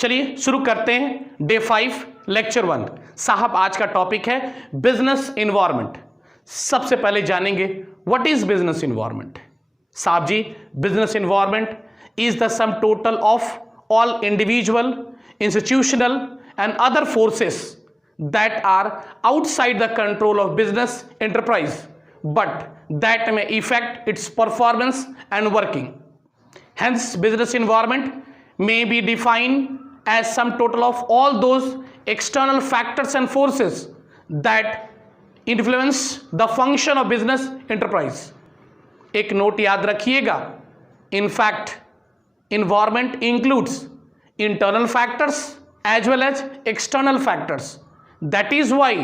चलिए शुरू करते हैं डे 5 लेक्चर 1। साहब आज का टॉपिक है बिजनेस इन्वायरमेंट। सबसे पहले जानेंगे व्हाट इज बिजनेस इन्वायरमेंट। साहब जी, business environment is the sum total of all individual, institutional and other forces that are outside the control of business enterprise but that may affect its performance and working. Hence business environment may be defined as sum total of all those external factors and forces that influence the function of business enterprise. एक note याद रखिएगा, in fact environment includes internal factors as well as external factors. That is why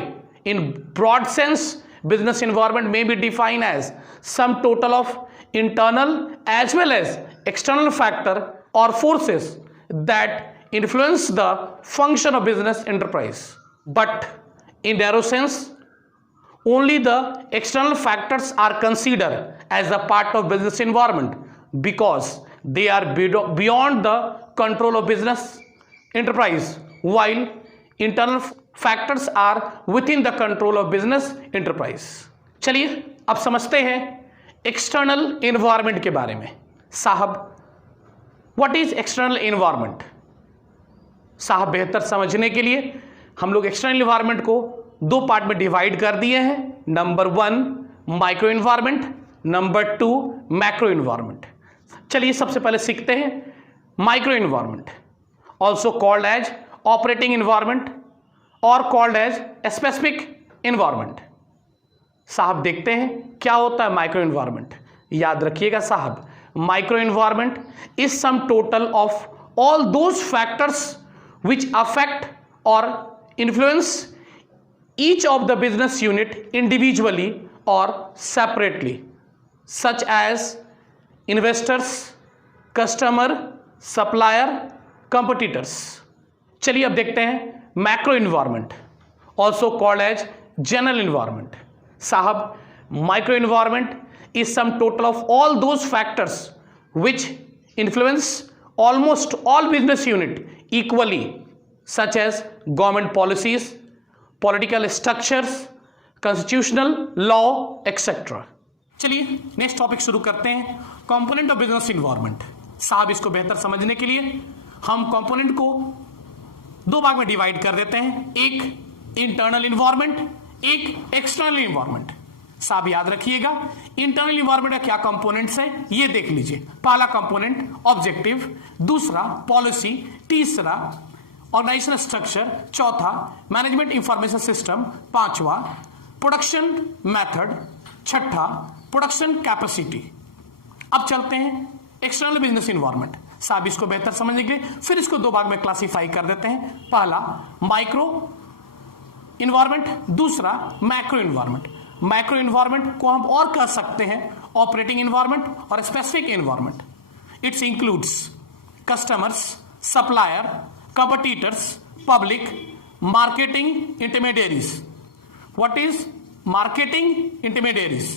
in broad sense business environment may be defined as sum total of internal as well as external factor or forces that influence the function of business enterprise. But in narrow sense only the external factors are considered as a part of business environment because they are beyond the control of business enterprise, while internal factors are within the control of business enterprise. चलिए अब समझते हैं external environment के बारे में। साहब what is external environment. साहब बेहतर समझने के लिए हम लोग एक्सटर्नल एनवायरनमेंट को दो पार्ट में डिवाइड कर दिए हैं। Number 1 micro environment, number 2 macro environment. चलिए सबसे पहले सीखते हैं micro environment, also called as operating environment और कॉल्ड एज स्पेसिफिक एनवायरनमेंट। साहब देखते हैं क्या होता है माइक्रो एनवायरनमेंट। याद रखिएगा साहब, micro environment is sum total of all those factors which affect और influence each of the business unit individually और separately, such as investors, customer, supplier, competitors. चलिए अब देखते हैं macro environment, also called as general environment. साहब micro environment is sum total of all those factors which influence almost all business unit equally, such as government policies, political structures, constitutional law etcetera. चलिए next topic शुरू करते हैं, component of business environment. साहब इसको बेहतर समझने के लिए हम कंपोनेंट को दो भाग में डिवाइड कर देते हैं, एक इंटरनल इन्वायरमेंट, एक एक्सटर्नल इन्वायरमेंट। साहब याद रखिएगा इंटरनल इन्वायरमेंट का क्या कंपोनेंट्स है ये देख लीजिए। पहला कंपोनेंट ऑब्जेक्टिव, दूसरा पॉलिसी, तीसरा ऑर्गेनाइजेशनल स्ट्रक्चर, चौथा मैनेजमेंट इंफॉर्मेशन सिस्टम, पांचवा प्रोडक्शन मेथड, छठा प्रोडक्शन कैपेसिटी। अब चलते हैं एक्सटर्नल बिजनेस इन्वायरमेंट। साहब इसको बेहतर समझने के लिए फिर इसको दो भाग में क्लासिफाई कर देते हैं, पहला माइक्रो इन्वायरमेंट, दूसरा मैक्रो इन्वायरमेंट। मैक्रो इन्वायरमेंट को हम और कह सकते हैं ऑपरेटिंग इन्वायरमेंट और specific environment. It's includes customers, supplier, competitors, public, marketing intermediaries. What is marketing intermediaries?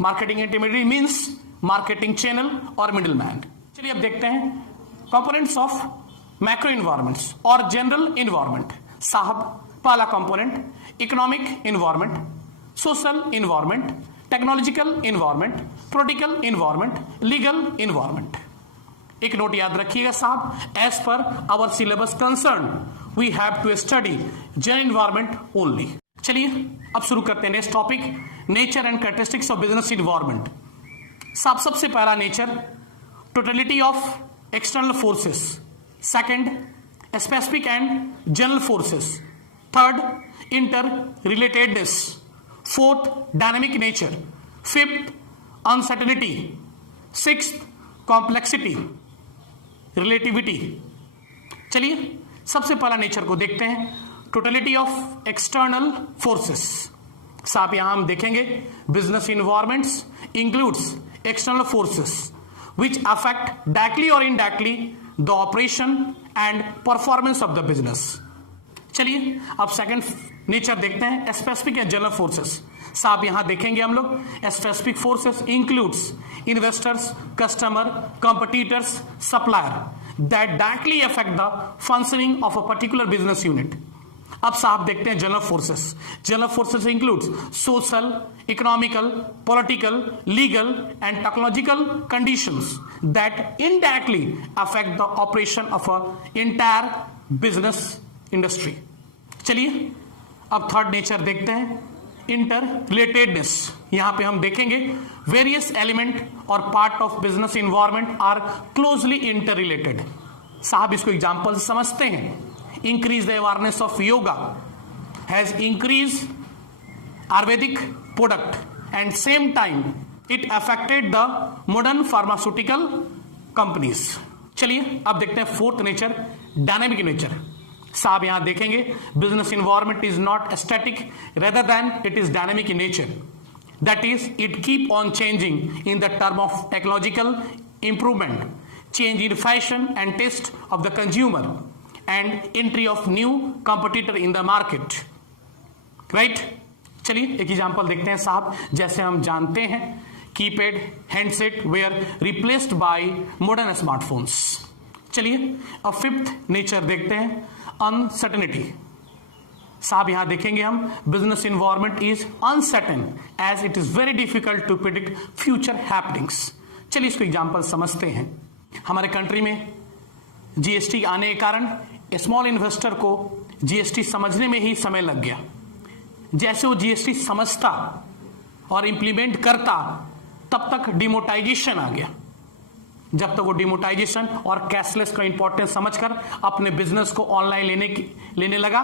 Marketing intermediary means marketing channel और मिडिल मैन। चलिए अब देखते हैं कंपोनेंट्स ऑफ मैक्रो इन्वायरमेंट्स और जनरल इन्वायरमेंट। साहब पहला component economic environment, social environment, technological environment, political environment, legal environment. एक note याद रखिएगा साहब, as per our syllabus concern we have to study general environment only. चलिए अब शुरू करते हैं next topic, nature and characteristics of business environment. साहब सबसे पहला nature totality of external forces, second specific and general forces, third interrelatedness, fourth dynamic nature, fifth uncertainty, sixth complexity, relativity. चलिए सबसे पहला नेचर को देखते हैं, टोटलिटी ऑफ एक्सटर्नल फोर्सेस। साहब यहां हम देखेंगे business environments includes external forces which affect directly or indirectly the operation and performance of the business. चलिए अब सेकंड नेचर देखते हैं, स्पेसिफिक एंड जनरल फोर्सेस। साहब यहां देखेंगे हम लोग specific forces includes investors, customer, competitors, supplier. that directly affect the functioning of a particular business unit. अब साहब देखते हैं general forces. General forces includes social, economical, political, legal and technological conditions that indirectly affect the operation of a entire business industry. चलिए अब third nature देखते हैं, inter relatedness. यहां पे हम देखेंगे वेरियस एलिमेंट और part of business environment are closely interrelated. साहब इसको एग्जांपल से समझते हैं. Increase the awareness of yoga has increase Ayurvedic product and same time it affected the modern pharmaceutical companies. चलिए अब देखते हैं फोर्थ नेचर, डायनेमिक नेचर. साहब यहां देखेंगे business environment is not static rather than it is dynamic in nature. That is it keep on changing in the term of technological improvement, change in fashion and taste of the consumer and entry of new competitor in the market. Right. चलिए एक example देखते हैं साहब. जैसे हम जानते हैं keypad handset were replaced by modern smartphones. चलिए अब फिफ्थ नेचर देखते हैं, अनसर्टेनिटी. साहब यहां देखेंगे हम business environment is uncertain as it is very difficult to predict future happenings. चलिए इसको एग्जांपल समझते हैं. हमारे कंट्री में जीएसटी आने के कारण स्मॉल इन्वेस्टर को जीएसटी समझने में ही समय लग गया. जैसे वो जीएसटी समझता और इंप्लीमेंट करता तब तक डिमोटाइजेशन आ गया. जब तक वो डिमोटाइजेशन और कैशलेस का इंपॉर्टेंस समझकर अपने बिजनेस को ऑनलाइन लेने लगा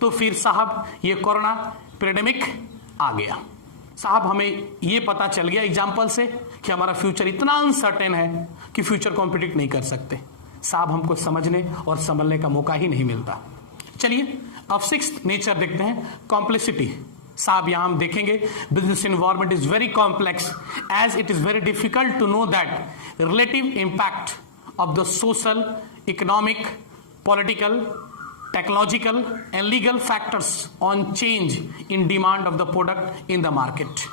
तो फिर साहब ये कोरोना पेंडेमिक आ गया. साहब हमें ये पता चल गया एग्जाम्पल से कि हमारा फ्यूचर इतना अनसर्टेन है कि फ्यूचर को हम प्रिडिक्ट नहीं कर सकते. साहब हमको समझने और संभलने का मौका ही नहीं मिलता. चलिए अब सिक्स्थ नेचर देखते हैं, कॉम्प्लेक्सिटी. साहब यहां हम देखेंगे business environment is very complex as it is very difficult to know that relative impact of the social, economic, political, technological and legal factors on change in demand of the product in the market.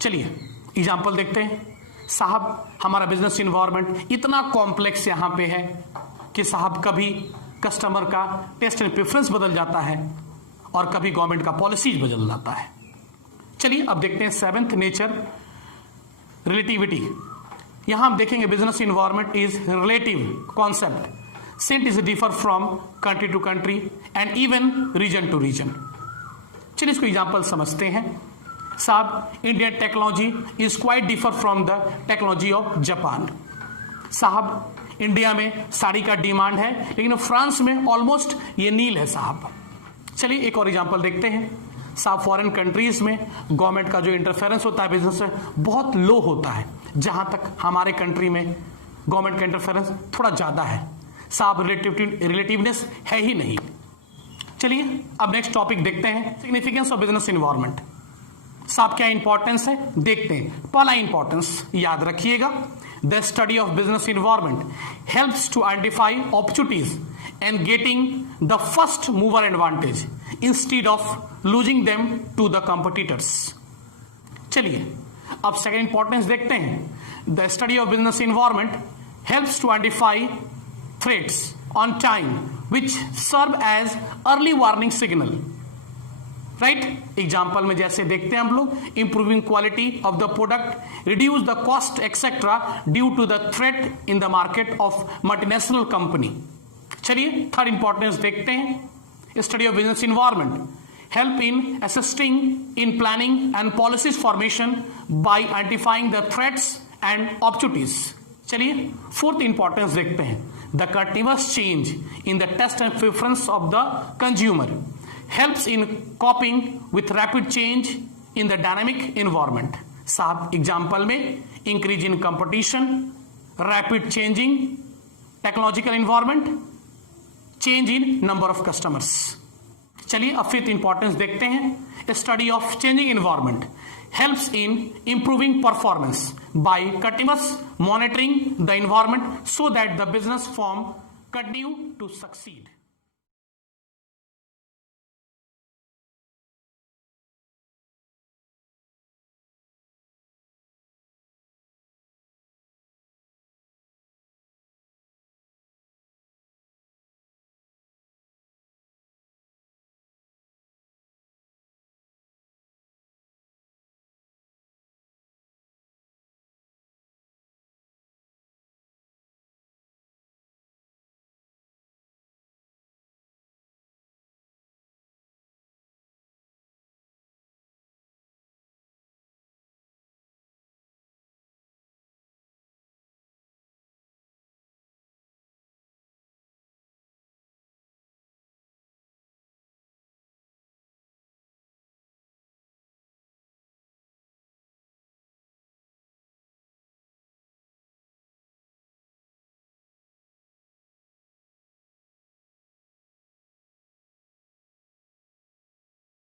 चलिए example देखते हैं. साहब हमारा business environment इतना complex यहां पे है कि साहब कभी कस्टमर का टेस्ट एंड प्रेफरेंस बदल जाता है और कभी गवर्नमेंट का पॉलिसीज बदल जाता है. चलिए अब देखते हैं सेवेंथ नेचर, रिलेटिविटी. यहां हम देखेंगे business environment is relative concept since is differ from country to country and even region to region. चलिए इसको एग्जांपल समझते हैं. साहब Indian technology is quite differ from the technology of Japan. साहब India में साड़ी का डिमांड है लेकिन फ्रांस में ऑलमोस्ट ये नील है साहब. चलिए एक और एग्जांपल देखते हैं. साहब फॉरेन कंट्रीज में गवर्नमेंट का जो इंटरफेरेंस होता है बिजनेस में बहुत लो होता है, जहां तक हमारे कंट्री में गवर्नमेंट का इंटरफेरेंस थोड़ा ज्यादा है. साहब रिलेटिवनेस है ही नहीं. चलिए अब नेक्स्ट टॉपिक देखते हैं, सिग्निफिकेंस ऑफ बिजनेस इन्वायरमेंट. साहब क्या इंपॉर्टेंस है देखते हैं. पहला इंपॉर्टेंस याद रखिएगा, the study of business environment helps to identify opportunities and getting the first mover advantage instead of losing them to the competitors. चलिए अब सेकेंड इंपॉर्टेंस देखते हैं. The study of business environment helps to identify threats on time which serve as early warning signal. Right. Example में जैसे देखते हैं हम लोग, improving quality of the product, reduce the cost etcetera due to the threat in the market of multinational company. चलिए third importance देखते हैं, study of business environment help in assisting in planning and policies formation by identifying the threats and opportunities. चलिए fourth importance देखते हैं, the continuous change in the taste and preference of the consumer helps in coping with rapid change in the dynamic environment. साहब example में increase in competition, rapid changing technological environment, change in number of customers. चलिए अब fifth importance देखते हैं, study of changing environment helps in improving performance by continuous monitoring the environment so that the business form continue to succeed.